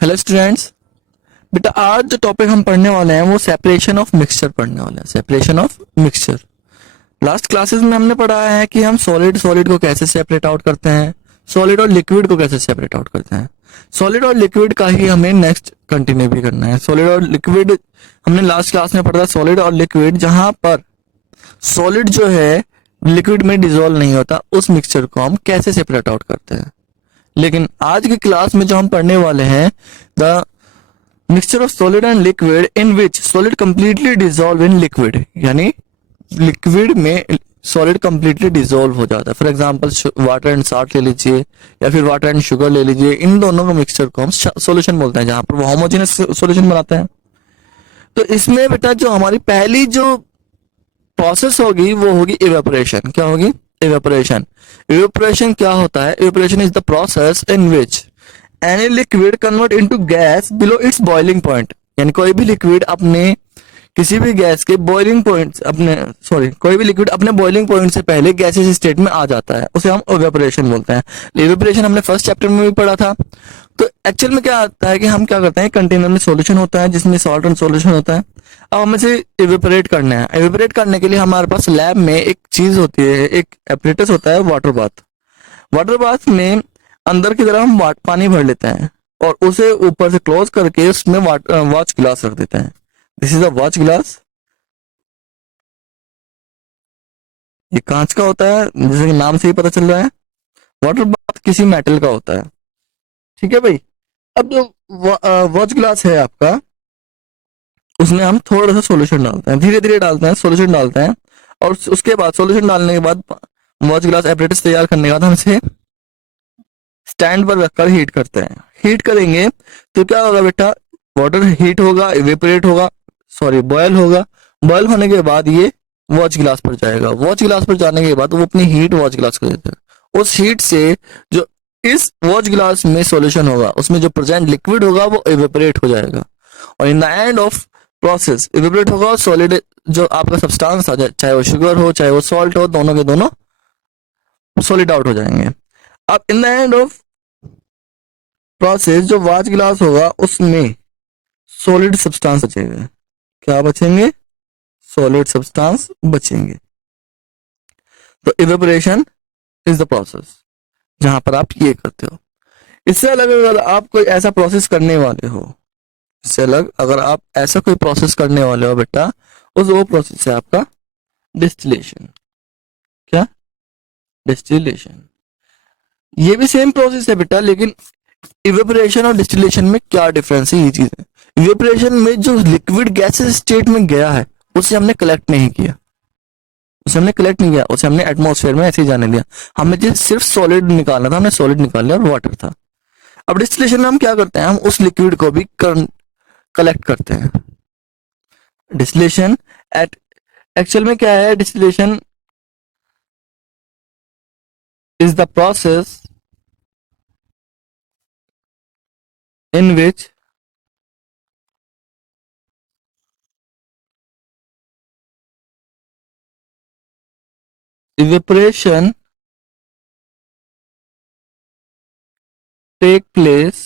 Hello students. बेटा आज जो टॉपिक हम पढ़ने वाले हैं वो सेपरेशन ऑफ मिक्सचर पढ़ने वाले हैं। Separation of mixture. Last classes में हमने पढ़ा है कि हम सॉलिड सॉलिड को कैसे सेपरेट आउट करते हैं, सॉलिड और लिक्विड को कैसे सेपरेट आउट करते हैं। सॉलिड और लिक्विड का ही हमें नेक्स्ट कंटिन्यू भी करना है। सॉलिड और लिक्विड हमने लास्ट क्लास में पढ़ा था, सॉलिड और लिक्विड, जहां पर सॉलिड जो है लिक्विड में डिजोल्व नहीं होता, उस मिक्सचर को हम कैसे सेपरेट आउट करते हैं। लेकिन आज की क्लास में जो हम पढ़ने वाले हैं, the mixture of solid and liquid in which solid completely dissolve in liquid, यानी लिक्विड में सॉलिड कंप्लीटली डिजोल्व हो जाता है। For example water and salt ले लीजिए या फिर वाटर एंड शुगर ले लीजिए। इन दोनों का मिक्सचर को हम सॉल्यूशन बोलते हैं, जहां पर वो होमोजेनस सॉल्यूशन बनाते हैं। तो इसमें बेटा जो हमारी पहली जो प्रोसेस होगी वो होगी इवेपोरेशन। क्या होगी? इवेपोरेशन। इवेपोरेशन क्या होता है? Evaporation is the process in which any liquid convert into gas below it's boiling point, यानी कोई भी लिक्विड अपने किसी भी गैस के बॉइलिंग पॉइंट अपने कोई भी लिक्विड अपने बॉइलिंग पॉइंट से पहले गैसेस स्टेट में आ जाता है, उसे हम इवेपोरेशन बोलते हैं। इवेपोरेशन हमने फर्स्ट चैप्टर में भी पढ़ा था। तो एक्चुअल में क्या आता है कि हम क्या करते हैं, कंटेनर में सॉल्यूशन होता है जिसमें सॉल्ट एंड सॉल्यूशन होता है। अब हमें से इवेपोरेट करना है। इवेपोरेट करने के लिए हमारे पास लैब में एक चीज होती है, एक एपरेटस होता है, वाटर बाथ। वाटर बाथ में अंदर की तरफ हम पानी भर लेते हैं और उसे ऊपर से क्लोज करके उसमें वॉच ग्लास रख देते हैं। This is a watch glass. ये कांच का होता है, जैसे कि नाम से ही पता चल रहा है। वाटर बाथ किसी मेटल का होता है। ठीक है भाई। अब जो वॉच ग्लास है आपका, उसमें हम थोड़ा सा सॉल्यूशन डालते हैं, धीरे धीरे डालते हैं, सॉल्यूशन डालते हैं। और उसके बाद सॉल्यूशन डालने के बाद वॉच ग्लास एपरेटस तैयार करने के बाद हम इसे स्टैंड पर रखकर हीट करते हैं। हीट करेंगे तो क्या होगा बेटा? वाटर हीट होगा, इवेपोरेट होगा, सॉरी बॉयल होगा। बॉयल होने के बाद ये वॉच ग्लास पर जाएगा। वॉच ग्लास पर जाने के बाद वो अपनी हीट वॉच ग्लास को देता है। उस हीट से जो इस वॉच ग्लास में सॉल्यूशन होगा, उसमें जो प्रेजेंट लिक्विड होगा वो इवेपोरेट हो जाएगा। और in the end of process evaporate होगा और सॉलिड जो आपका सब्सटेंस आ जाए, चाहे वो शुगर हो चाहे वो सॉल्ट हो, दोनों के दोनों सॉलिड आउट हो जाएंगे। अब in the end of process जो वाच ग्लास होगा उसमें सॉलिड सब्सटेंस बचेगा। क्या बचेंगे? सॉलिड सब्सटेंस बचेंगे। तो इवेपोरेशन इज द प्रोसेस जहां पर आप ये करते हो। इससे अलग अगर आप कोई ऐसा प्रोसेस करने वाले हो, इससे अलग अगर आप ऐसा कोई प्रोसेस करने वाले हो बेटा, उस वो प्रोसेस है आपका डिस्टिलेशन। क्या? डिस्टिलेशन। ये भी सेम प्रोसेस है बेटा, लेकिन इवेपोरेशन और डिस्टिलेशन में क्या डिफरेंस है, ये चीज है। इवेपोरेशन में जो लिक्विड गैसेस स्टेट में गया है उसे हमने कलेक्ट नहीं किया, उसे हमने एटमॉस्फेयर में ऐसे ही जाने दिया। हमें जो सिर्फ सॉलिड निकालना था, हमने सॉलिड निकाल लिया और वाटर था। अब डिस्टिलेशन में हम क्या करते हैं? हम उस लिक्विड को भी कलेक्ट करते हैं। डिस्टिलेशन एट एक्चुअल में क्या है? Distillation is the process in which evaporation take place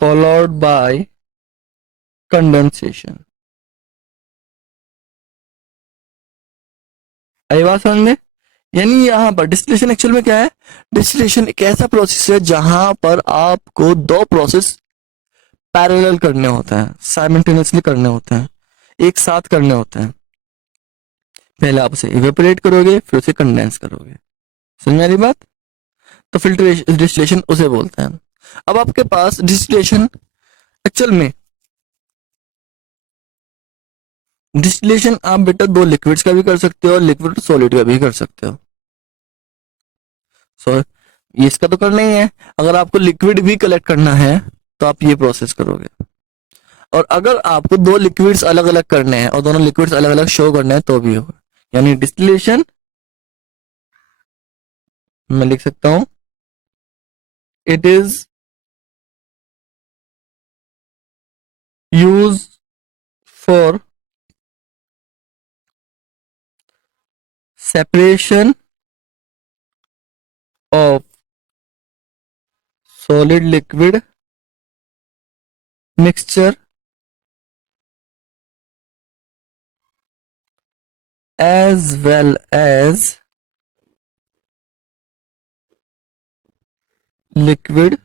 followed by condensation। आई बात समझ में? यानी यहां पर डिस्टिलेशन एक्चुअल में क्या है? डिस्टिलेशन एक ऐसा प्रोसेस है जहां पर आपको दो प्रोसेस पैरेलल करने होते हैं, साइमल्टेनियसली करने होते हैं, एक साथ करने होते हैं। पहले आप उसे इवेपोरेट करोगे, फिर उसे कंडेंस करोगे। समझ में आ रही बात? तो फिल्ट्रेशन डिस्टिलेशन उसे बोलते हैं। अब आपके पास डिस्टिलेशन एक्चुअल में डिस्टिलेशन आप बेटा दो लिक्विड्स का भी कर सकते हो और लिक्विड सॉलिड का भी कर सकते हो। सो ये इसका तो करना ही है। अगर आपको लिक्विड भी कलेक्ट करना है तो आप ये प्रोसेस करोगे। और अगर आपको दो लिक्विड्स अलग अलग करने हैं और दोनों लिक्विड्स अलग अलग शो करने हैं तो भी होगा। यानी डिस्टिलेशन मैं लिख सकता हूं, it is use for separation of solid liquid mixture as well as liquid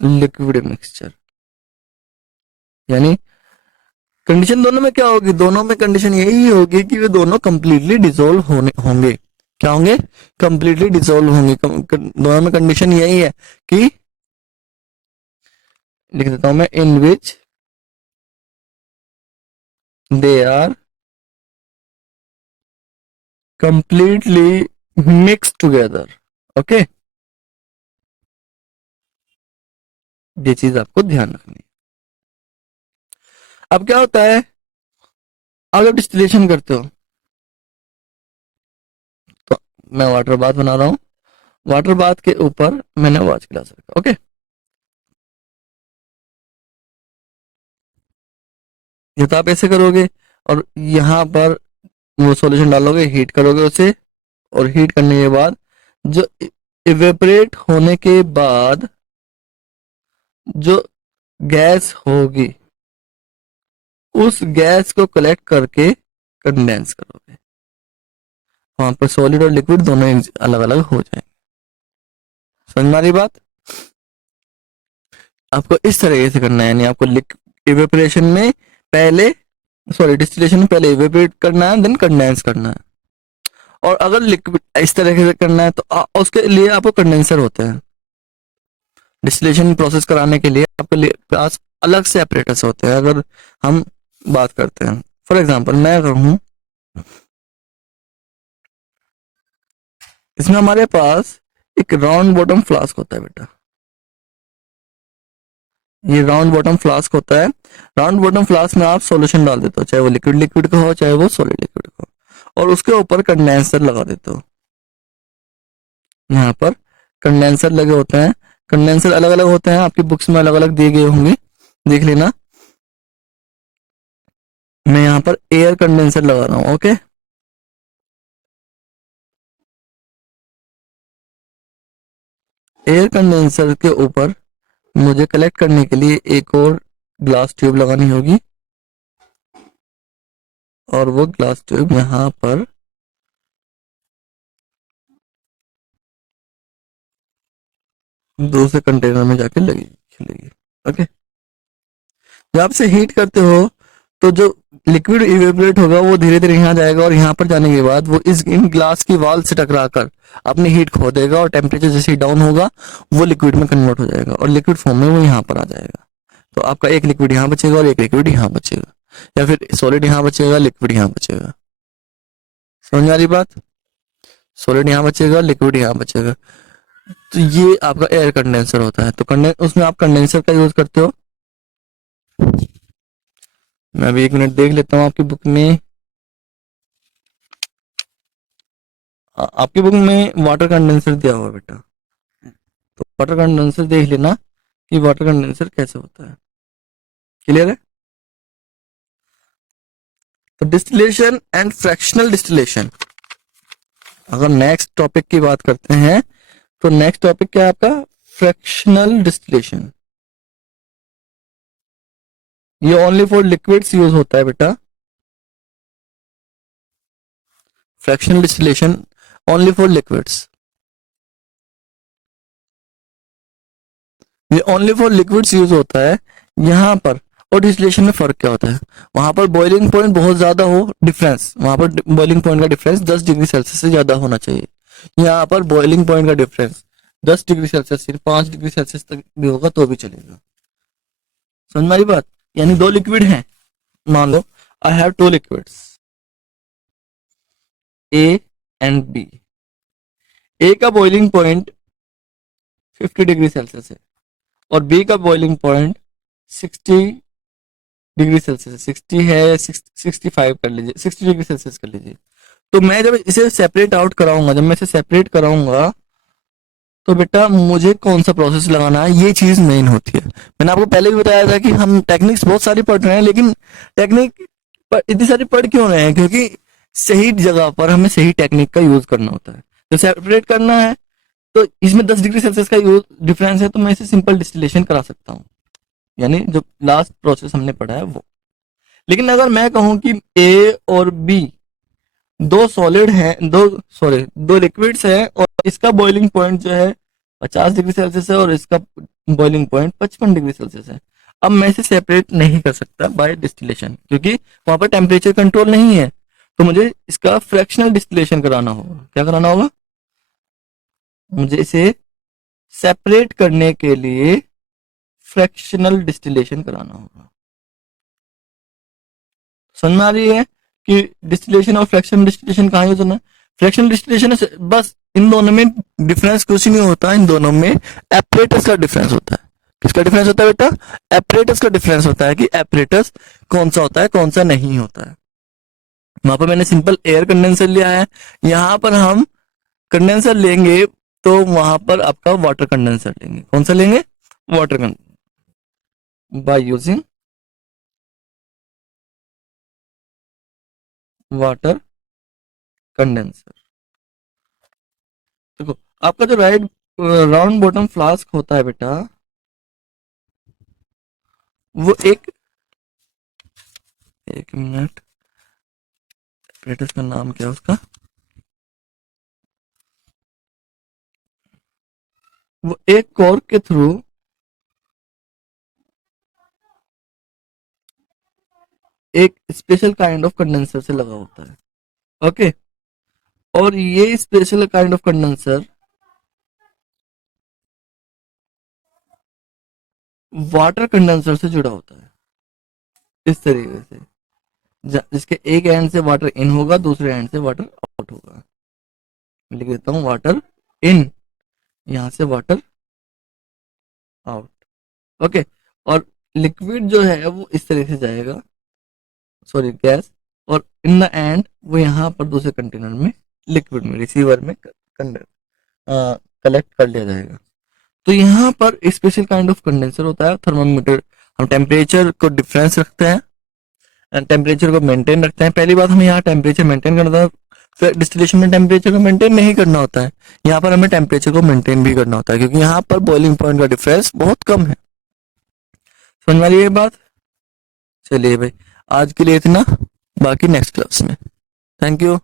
mixture. यानी कंडीशन दोनों में क्या होगी, दोनों में कंडीशन यही होगी कि वे दोनों कंप्लीटली डिसॉल्व होने होंगे। क्या होंगे, कंप्लीटली डिसॉल्व होंगे। दोनों में कंडीशन यही है कि, लिख देता हूं मैं, in which they are completely mix together. Okay, ये चीज आपको ध्यान रखनी है। अब क्या होता है, आप जब डिस्टिलेशन करते हो, तो मैं वाटर बाथ बना रहा हूं, वाटर बाथ के ऊपर मैंने वॉच ग्लास रखा। ओके, ये तो आप ऐसे करोगे और यहां पर वो सॉल्यूशन डालोगे, हीट करोगे उसे, और हीट करने के बाद जो इवेपोरेट होने के बाद जो गैस होगी, उस गैस को कलेक्ट करके कंडेंस करोगे। वहां पर सॉलिड और लिक्विड दोनों अलग अलग हो जाएंगे। समझ में आ रही बात? आपको इस तरीके से करना है, यानी आपको इवेपोरेशन में पहले, सॉरी डिस्टिलेशन में पहले इवेपोरेट करना है, देन कंडेंस करना है। और अगर लिक्विड इस तरीके से करना है तो उसके लिए आपको कंडेंसर होते हैं। डिस्टिलेशन प्रोसेस कराने के लिए आपके पास अलग से apparatus होते हैं। अगर हम बात करते हैं, फॉर एग्जांपल मैं अगर हूं, इसमें हमारे पास एक राउंड बॉटम फ्लास्क होता है बेटा। ये राउंड बॉटम फ्लास्क होता है। राउंड बॉटम फ्लास्क में आप सॉल्यूशन डाल देते हो, चाहे वो लिक्विड लिक्विड का हो, चाहे वो सॉलिड लिक्विड का हो, और उसके ऊपर कंडेंसर लगा देते हो। यहाँ पर कंडेंसर लगे होते हैं। कंडेंसर अलग अलग होते हैं, आपकी बुक्स में अलग अलग दिए गए होंगे, देख लेना। मैं यहाँ पर एयर कंडेंसर लगा रहा हूँ। ओके, एयर कंडेंसर के ऊपर मुझे कलेक्ट करने के लिए एक और ग्लास ट्यूब लगानी होगी, और वो ग्लास ट्यूब यहाँ पर दूसरे कंटेनर में जाके लगेगी। ओके, जब आप से हीट करते हो तो जो लिक्विड इवेपोरेट होगा वो धीरे धीरे यहाँ जाएगा, और यहाँ पर जाने के बाद वो इन ग्लास की वॉल से टकराकर अपनी हीट खो देगा, और टेम्परेचर जैसे ही डाउन होगा वो लिक्विड में कन्वर्ट हो जाएगा, और लिक्विड फॉर्म में वो यहाँ पर आ जाएगा। तो आपका एक लिक्विड यहाँ बचेगा और एक लिक्विड यहाँ बचेगा, या फिर सॉलिड यहाँ बचेगा, लिक्विड यहाँ बचेगा। समझ में आ रही बात? सॉलिड यहाँ बचेगा, लिक्विड यहाँ बचेगा। तो ये आपका एयर कंडेंसर होता है। तो उसमें आप कंडेंसर का यूज करते हो। मैं अभी 1 मिनट देख लेता हूँ आपकी बुक में। आपकी बुक में वाटर कंडेंसर दिया हुआ है बेटा, तो वाटर कंडेंसर देख लेना कि वाटर कंडेंसर कैसे होता है। क्लियर है? तो डिस्टिलेशन एंड फ्रैक्शनल डिस्टिलेशन, अगर नेक्स्ट टॉपिक की बात करते हैं तो नेक्स्ट टॉपिक क्या है आपका? Fractional distillation. ये ओनली फॉर लिक्विड्स यूज होता है बेटा। Fractional distillation only for liquids, ये ओनली फॉर लिक्विड्स यूज होता है। यहाँ पर और डिस्टिलेशन में फर्क क्या होता है? वहां पर बॉइलिंग पॉइंट बहुत ज्यादा हो, डिफरेंस, वहां पर बॉइलिंग पॉइंट का डिफरेंस 10 डिग्री सेल्सियस से ज्यादा होना चाहिए। यहाँ पर बॉइलिंग पॉइंट का डिफरेंस 10 डिग्री सेल्सियस, सिर्फ 5 डिग्री सेल्सियस तक भी होगा तो भी चलेगा। समझ में आई बात? यानी दो लिक्विड हैं, मान लो I have 2 liquids A and B. A का बॉइलिंग पॉइंट 50 डिग्री सेल्सियस है, और बी का बॉइलिंग पॉइंट 60 डिग्री सेल्सियस, 60 है, 65 कर लीजिए, 60 डिग्री सेल्सियस कर लीजिए। तो मैं जब इसे सेपरेट आउट कराऊंगा, जब मैं इसे सेपरेट कराऊंगा, तो बेटा मुझे कौन सा प्रोसेस लगाना है, ये चीज मेन होती है। मैंने आपको पहले भी बताया था कि हम टेक्निक्स बहुत सारी पढ़ रहे हैं, लेकिन टेक्निक पर इतनी सारी पढ़ क्यों रहे हैं? क्योंकि सही जगह पर हमें सही टेक्निक का यूज करना होता है। तो सेपरेट करना है तो इसमें 10 डिग्री सेल्सियस का डिफरेंस है, तो मैं इसे सिंपल डिस्टिलेशन करा सकता हूँ, यानी जो लास्ट प्रोसेस हमने पढ़ा है वो। लेकिन अगर मैं कहूं कि ए और बी दो सॉलिड हैं, दो लिक्विड्स हैं, और इसका बॉइलिंग पॉइंट जो है 50 डिग्री सेल्सियस है और इसका बॉइलिंग पॉइंट 55 डिग्री सेल्सियस है, अब मैं इसे सेपरेट नहीं कर सकता बाय डिस्टिलेशन, क्योंकि वहां पर टेम्परेचर कंट्रोल नहीं है। तो मुझे इसका फ्रैक्शनल डिस्टिलेशन कराना होगा। क्या कराना होगा? मुझे इसे सेपरेट करने के लिए फ्रैक्शनल डिस्टिलेशन कराना होगा। समझ में आ रही है कि डिस्टिलेशन और फ्रैक्शनल डिस्टिलेशन कहाँ यूज होना है? फ्रैक्शनल डिस्टिलेशन बस इन दोनों में डिफरेंस कुछ नहीं होता, इन दोनों में एपरेटस का डिफरेंस होता है। किसका डिफरेंस होता है बेटा? एपरेटस का डिफरेंस होता है कि एपरेटस कौन सा होता है, कौन सा नहीं होता है। वहां पर मैंने सिंपल एयर कंडेंसर लिया है, यहां पर हम कंडेंसर लेंगे तो वहां पर आपका वाटर कंडेंसर लेंगे। कौन सा लेंगे? Water condenser, by using water condenser. देखो, आपका जो राउंड बॉटम फ्लास्क होता है बेटा, वो एक मिनट, एपरेटस का नाम क्या है उसका? वो एक कॉर्क के थ्रू एक स्पेशल काइंड ऑफ कंडेंसर से लगा होता है। ओके, और ये special kind of condenser water condenser से जुड़ा होता है, इस तरीके से, जिसके एक एंड से वाटर इन होगा, दूसरे एंड से वाटर आउट होगा। लिख देता हूं वाटर इन, यहां से वाटर आउट। ओके, और लिक्विड जो है वो इस तरीके से जाएगा, सॉरी गैस, और इन द एंड वो यहाँ पर दूसरे कंटेनर में, लिक्विड में, रिसीवर में कलेक्ट कर लिया जाएगा। तो यहाँ पर स्पेशल काइंड ऑफ कंडेंसर होता है थर्मामीटर। हम टेम्परेचर को डिफरेंस रखते हैं, टेम्परेचर को मेंटेन रखते हैं। पहली बात, हमें यहाँ टेम्परेचर मेंटेन करना होता है, फिर डिस्टिलेशन में टेम्परेचर को मेंटेन नहीं करना होता है, यहाँ पर हमें टेम्परेचर को मेंटेन भी करना होता है, क्योंकि यहाँ पर बॉइलिंग पॉइंट का डिफरेंस बहुत कम है। समझ में आ रही है ये बात? चलिए भाई, आज के लिए इतना, बाकी नेक्स्ट क्लास में। Thank you.